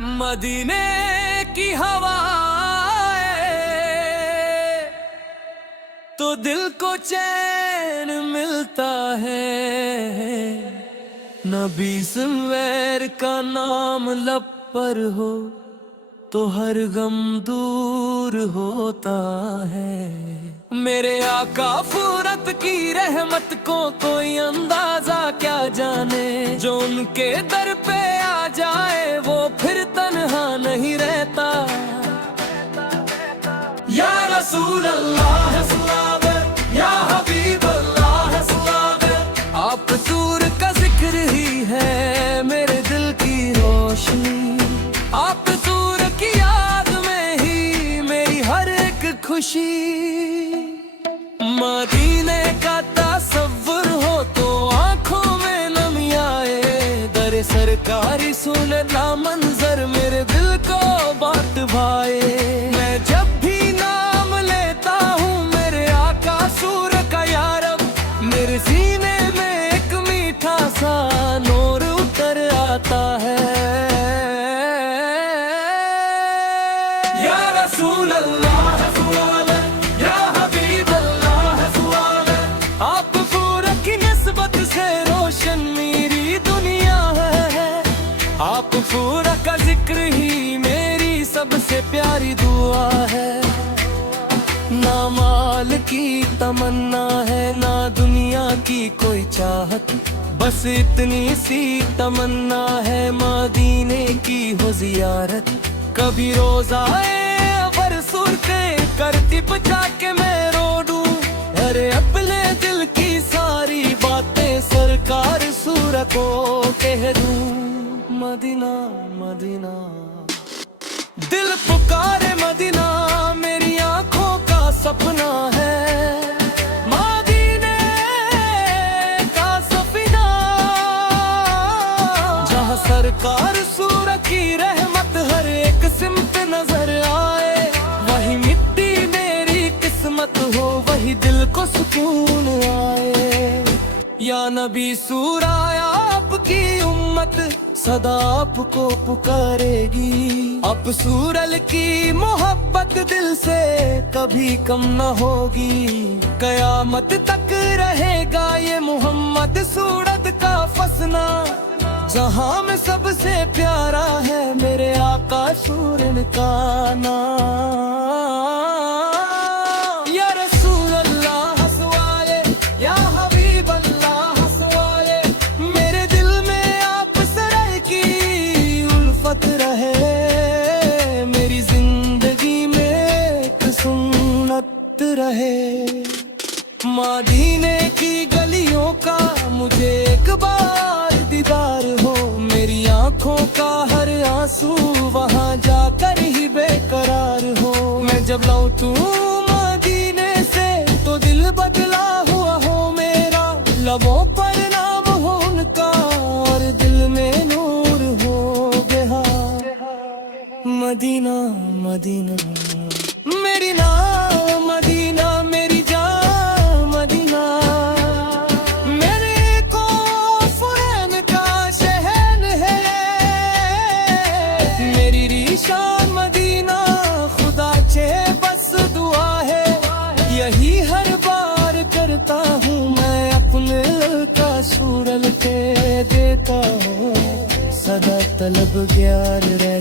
मदीने की हवा तो दिल को चैन मिलता है। नबी समवैर का नाम लब पर हो तो हर गम दूर होता है। मेरे आका फुरत की रहमत को कोई अंदाजा क्या जाने, जो उनके दर पे आ जाए वो फिर तन्हा नहीं रहता। या रसूल अल्लाह सल्लल्लाहु या हबीब अल्लाह सल्लल्लाहु। आप सूर का जिक्र ही है मेरे दिल की रोशनी, आप सूर की याद में ही मेरी हर एक खुशी। मदीने का तसव्वुर हो तो आंखों में नमी आए, दर सरकारी सुनना मंजर मेरे दिल को बात भाए। मैं जब भी नाम लेता हूँ मेरे आका सूर का या रब, मेरे सीने में एक मीठा सा नूर उतर आता है। या रसूल अल्लाह या हबीब अल्लाह, आप पूरा की निस्बत से रोशन मेरी दुनिया है। आप पूरा का जिक्र ही मेरी सबसे प्यारी दुआ है। ना माल की तमन्ना है ना दुनिया की कोई चाहत, बस इतनी सी तमन्ना है मदीने की हो जियारत। कभी रोज़ाए अबर सूरते करती बचा के मैं रो दूं, अरे अपने दिल की सारी बातें सरकार सूर को कह दूं। मदीना मदीना दिल पुकारे मदीना, मेरी आंखों का सपना है। मदीने का सफीना जहाँ सरकार सूर की रहमत हर एक सिमत नजर आए, वही मिट्टी मेरी किस्मत हो वही दिल को सुकून आए। या नबी सूर आया आपकी उम्मत सदा आपको पुकारेगी, अब सूरल की मोहब्बत दिल से कभी कम न होगी। कयामत तक रहेगा ये मोहम्मद सूरत का फसना, जहां में सबसे प्यारा है मेरे आका सूरन का नाम। या रसूल अल्लाह सवाले या हबीब अल्लाह सवाले, मेरे दिल में आप सराय की उल्फत रहे, मेरी जिंदगी में एक सुन्नत रहे। मदीने की गलियों का मुझे एक बार दीदार हो, मेरी आंखों का हर आंसू वहां जाकर ही बेकरार हो। मैं जब लौटूं मदीने से तो दिल बदला हुआ हो मेरा, लबों पर नाम हो उनका और दिल में नूर हो गया। मदीना मदीना मेरी नाम मदीना, मेरी जान मदीना, मेरे को फुरैन का शहर है, मेरी रीशान मदीना। खुदा चे बस दुआ है यही हर बार करता हूँ मैं, अपने का सूरल के देता हूँ सदा तलब ग्यार रहता।